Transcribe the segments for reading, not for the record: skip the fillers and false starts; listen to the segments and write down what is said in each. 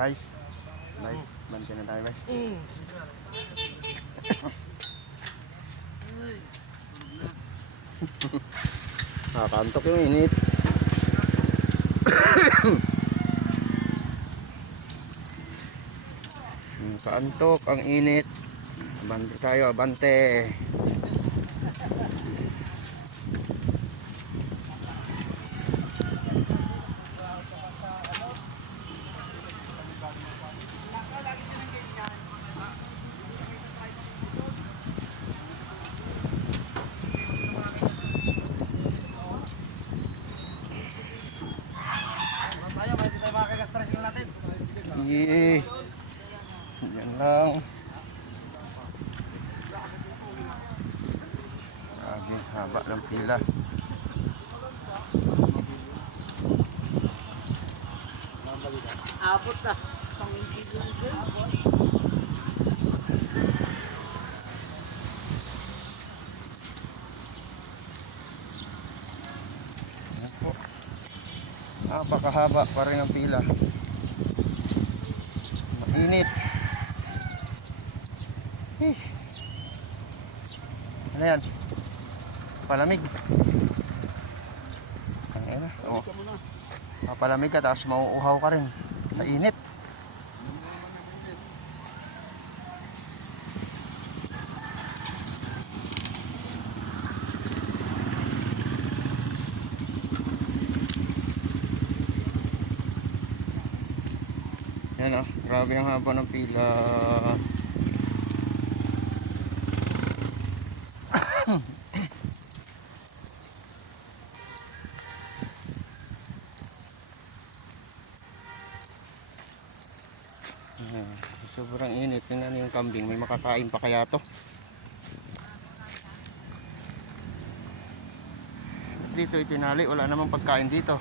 Vice. Vice. Bante na tayo, Vice. Nakakantok yung init. Nakakantok ang init. Abante tayo, abante. Sige. Yan lang. Grabe, haba ng pila. Abot na. Pangingkilong dyan. Yan po. Napakahaba pa rin ang pila. Mainit. Ano yan? Palamig. Ang ina. Oh. Papalamig ka tapos mauuhaw ka rin sa init. Yan oh, grabe ang haba ng pila. Sobrang init. Tingnan yung kambing, may makakain pa kaya to? Dito itinali, wala namang pagkain dito.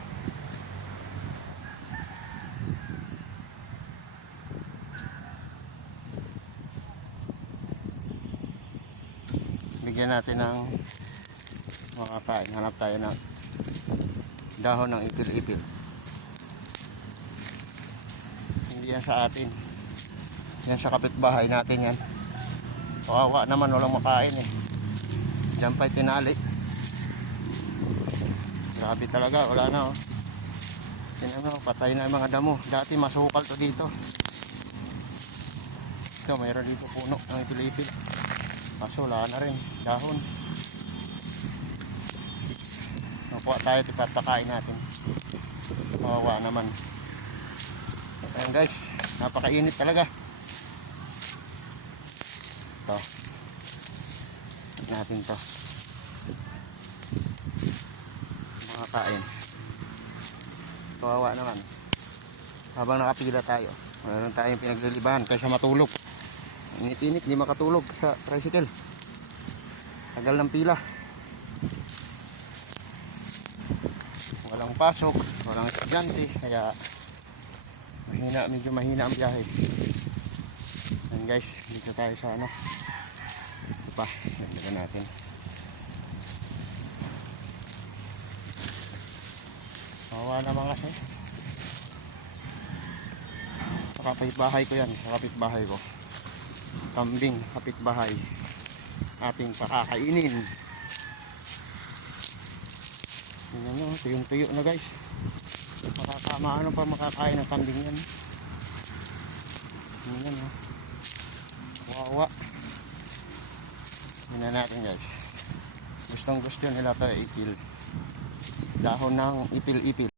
Bigyan natin ng makakain. Hanap tayo ng dahon ng ipil-ipil. Hindi yan sa atin. Yan sa kapitbahay natin yan. Kawawa naman, walang makain eh. Diyan pa'y tinali. Grabe talaga, wala na oh. Tingnan mo, patay na yung mga damo. Dati masukal to dito. Ito, mayroon dito puno ng ipil-ipil. Kaso wala na rin, dahon. Nakuha tayo, tipatakain natin. Kawawa naman. Ayan guys, napakainit talaga. Ito. Natin to. Makakain. Kawawa naman. Habang nakapila tayo, mayroon tayong pinaglilibahan kaysa matulog. Init-init, hindi makatulog sa tricycle. Tagal ng pila. Walang pasok, walang estudyante, kaya medyo mahina ang biyahe. Ayan guys, dito tayo sa ano. Ito pa, nagdagan natin. Kawawa naman kasi. Sa kapitbahay ko yan, sa kapitbahay ko. Kambing, kapitbahay. Ating pakakainin. Tingnan nyo, tuyong-tuyo na guys. Ano pa makakain ng kambing yan. Tingnan nyo. Wawa. Tingnan natin guys. Gustong gusto nila ito ipil. Dahon ng ipil-ipil.